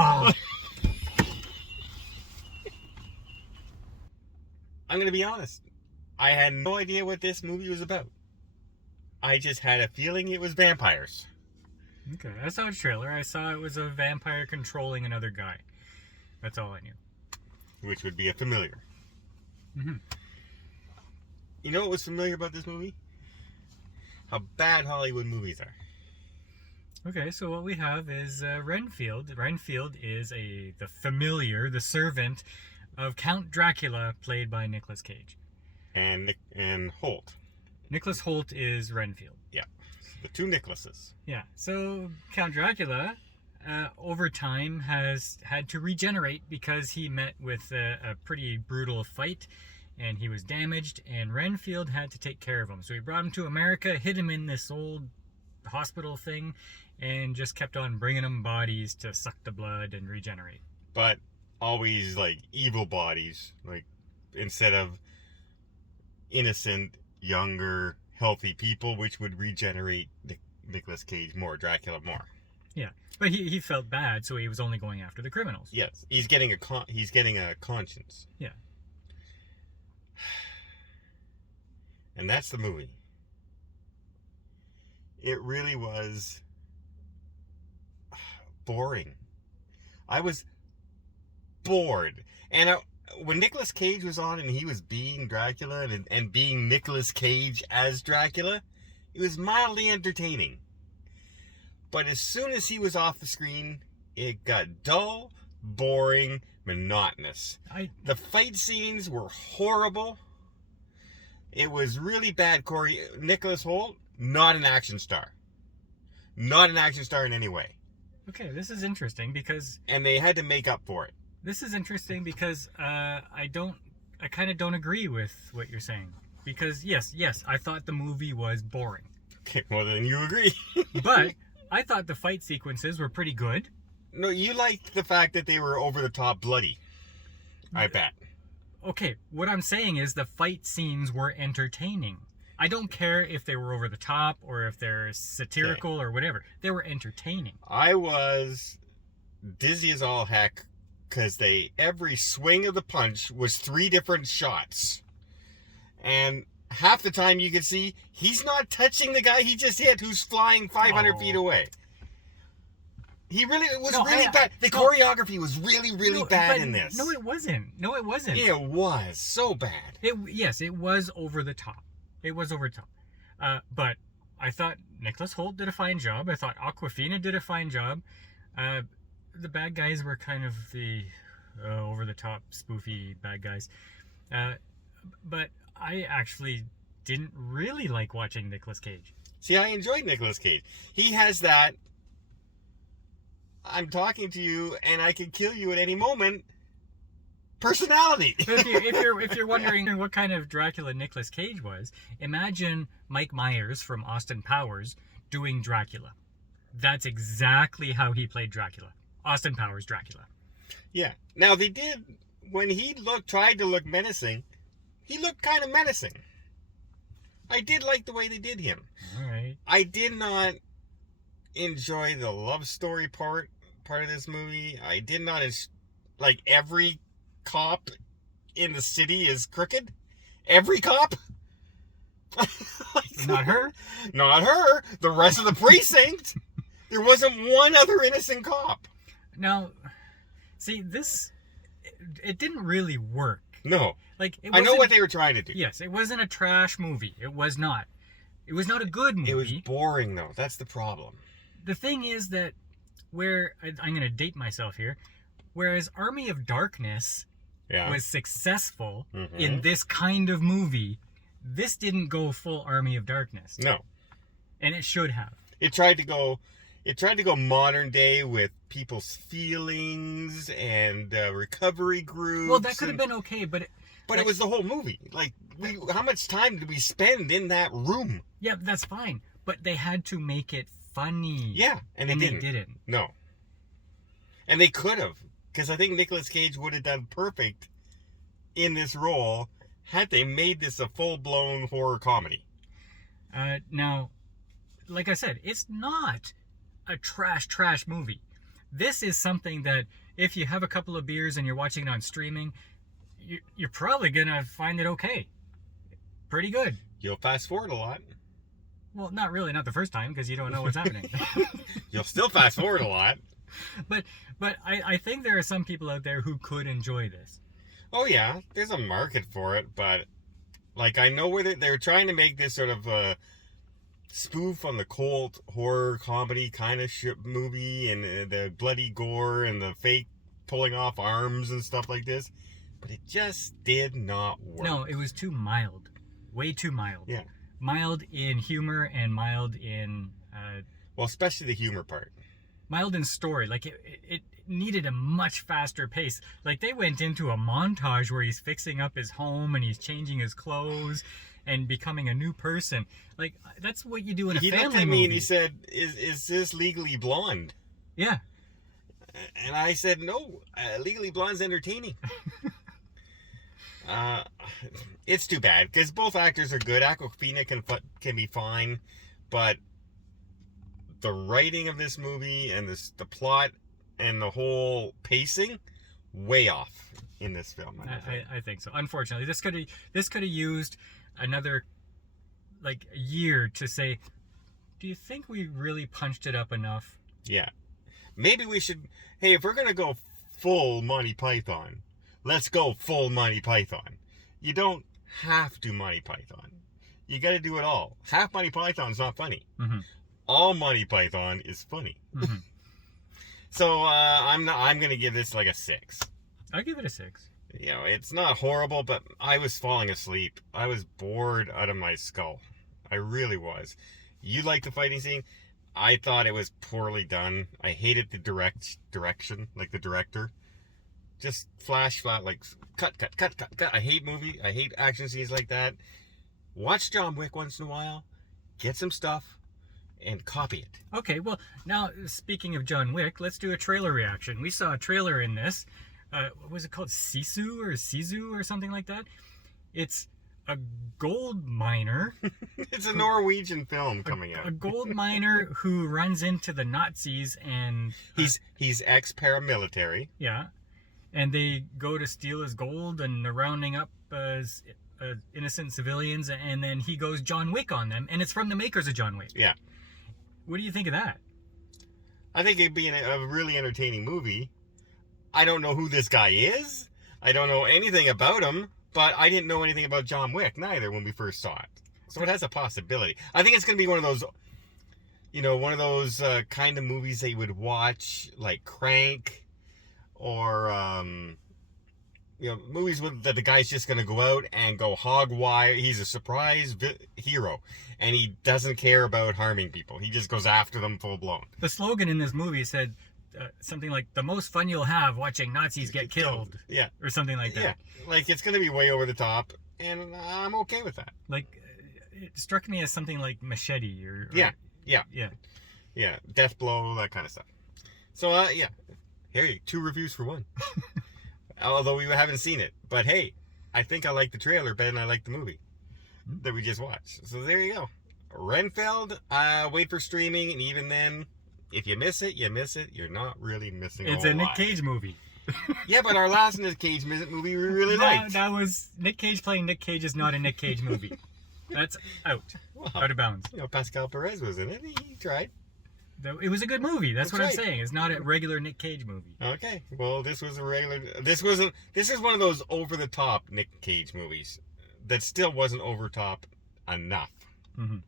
Oh. I'm going to be honest. I had no idea what this movie was about. I just had a feeling it was vampires. Okay, I saw a trailer. I saw it was a vampire controlling another guy. That's all I knew. Which would be a familiar. Mm-hmm. You know what was familiar about this movie? How bad Hollywood movies are. Okay, so what we have is Renfield. Renfield is the familiar, the servant of Count Dracula, played by Nicholas Cage. And Hoult. Nicholas Hoult is Renfield. Yeah, the two Nicholases. Yeah, so Count Dracula, over time, has had to regenerate because he met with a pretty brutal fight, and he was damaged, and Renfield had to take care of him. So he brought him to America, hid him in this old hospital thing, and just kept on bringing him bodies to suck the blood and regenerate. But always like evil bodies, like instead of innocent, younger, healthy people, which would regenerate Nicholas Cage more, Dracula more. Yeah, but he felt bad, so he was only going after the criminals. Yes, he's getting a conscience. Yeah. And that's the movie. It really was boring. I was bored. And when Nicolas Cage was on and he was being Dracula and being Nicolas Cage as Dracula, it was mildly entertaining. But as soon as he was off the screen, it got dull, boring, monotonous. The fight scenes were horrible. It was really bad. Nicholas Hoult, not an action star. Not an action star in any way. Okay, this is interesting because... And they had to make up for it. This is interesting because I kind of don't agree with what you're saying. Because, yes, I thought the movie was boring. Okay, well then you agree. But I thought the fight sequences were pretty good. No, you liked the fact that they were over the top bloody. I bet. Okay, what I'm saying is the fight scenes were entertaining. I don't care if they were over the top or if they're satirical or whatever. They were entertaining. I was dizzy as all heck because every swing of the punch was 3 different shots. And half the time you could see he's not touching the guy he just hit who's flying 500 feet away. He really, it was bad. The choreography was really bad in this. No, it wasn't. It was so bad. Yes, it was over the top. It was over the top. But I thought Nicholas Hoult did a fine job. I thought Awkwafina did a fine job. The bad guys were kind of the over the top, spoofy bad guys. But I actually didn't really like watching Nicolas Cage. See, I enjoyed Nicolas Cage. He has that I'm talking to you and I can kill you at any moment personality. if you're wondering what kind of Dracula Nicolas Cage was, imagine Mike Myers from Austin Powers doing Dracula. That's exactly how he played Dracula. Austin Powers Dracula. Yeah. Now they did, when he tried to look menacing, he looked kind of menacing. I did like the way they did him. All right. I did not enjoy the love story part of this movie. I did not like every cop in the city is crooked. Every cop. Not her. Not her. The rest of the precinct. There wasn't one other innocent cop. Now, see, it didn't really work. No. Like I know what they were trying to do. Yes, it wasn't a trash movie. It was not. It was not a good movie. It was boring, though. That's the problem. The thing is that I'm going to date myself here, whereas Army of Darkness was successful in this kind of movie, this didn't go full Army of Darkness. No. And it should have. It tried to go modern day with people's feelings and recovery groups. Well, that could have been okay, but it was the whole movie. Like, how much time did we spend in that room? Yeah, that's fine. But they had to make it funny. Yeah, and they didn't. No. And they could have. Because I think Nicolas Cage would have done perfect in this role had they made this a full-blown horror comedy. Now, like I said, it's not a trash movie. this is something that if you have a couple of beers and you're watching it on streaming, you're probably gonna find it okay, pretty good. You'll fast forward a lot. Well, not really, not the first time, because you don't know what's happening. You'll still fast forward a lot. But I think there are some people out there who could enjoy this. Oh yeah, there's a market for it, but like I know where they're trying to make this sort of spoof on the cult horror comedy kind of movie, and the bloody gore and the fake pulling off arms and stuff like this, but it just did not work. No, it was too mild, way too mild. Yeah. Mild in humor and mild in well, especially the humor part. Mild in story. Like it needed a much faster pace. Like they went into a montage where he's fixing up his home and he's changing his clothes and becoming a new person. Like that's what you do in a family movie. He looked at me and he said, "Is this Legally Blonde?" Yeah. And I said, "No, Legally Blonde's entertaining." It's too bad because both actors are good. Awkwafina can be fine, but the writing of this movie and the plot and the whole pacing, way off in this film. I think so. Unfortunately, this could have used another like a year to say, do you think we really punched it up enough? Yeah, maybe we should. Hey, if we're gonna go full Monty Python, let's go full Monty Python. You don't have to Monty Python. You got to do it all. Half Monty Python's not funny. Mm-hmm. All Monty Python is funny. Mm-hmm. So I'm gonna give this like a 6. I'll give it a 6. You know, it's not horrible, but I was falling asleep. I was bored out of my skull. I really was. You like the fighting scene? I thought it was poorly done. I hated the direction, like the director. Just flash, like cut. I hate action scenes like that. Watch John Wick once in a while. Get some stuff and copy it. Okay, well, now speaking of John Wick, let's do a trailer reaction. We saw a trailer in this. What was it called? Sisu or something like that? It's a gold miner. It's a Norwegian film coming out. A gold miner who runs into the Nazis and... He's ex-paramilitary. Yeah. And they go to steal his gold and they're rounding up innocent civilians, and then he goes John Wick on them, and it's from the makers of John Wick. Yeah. What do you think of that? I think it'd be a really entertaining movie. I don't know who this guy is. I don't know anything about him, but I didn't know anything about John Wick neither when we first saw it. So it has a possibility. I think it's going to be one of those, kind of movies that you would watch, like Crank, or movies that the guy's just going to go out and go hog wild. He's a surprise hero, and he doesn't care about harming people. He just goes after them full blown. The slogan in this movie said something like, "The most fun you'll have watching Nazis get killed." Yeah. Or something like that. Yeah. Like, it's going to be way over the top, and I'm okay with that. Like, it struck me as something like Machete or Yeah. Death Blow, that kind of stuff. So, yeah. Here you 2 reviews for 1. Although we haven't seen it. But hey, I think I like the trailer better than I like the movie that we just watched. So there you go. Renfield, wait for streaming, and even then, if you miss it, you miss it. You're not really missing a whole lot. It's a Nic Cage movie. Yeah, but our last Nic Cage movie we really liked. That was Nic Cage playing Nic Cage is not a Nic Cage movie. That's out. Well, out of bounds. Pascal Perez was in it. He tried. It was a good movie. That's what right. I'm saying. It's not a regular Nic Cage movie. Okay. Well, this was a regular... This is one of those over-the-top Nic Cage movies that still wasn't over-top enough. Mm-hmm.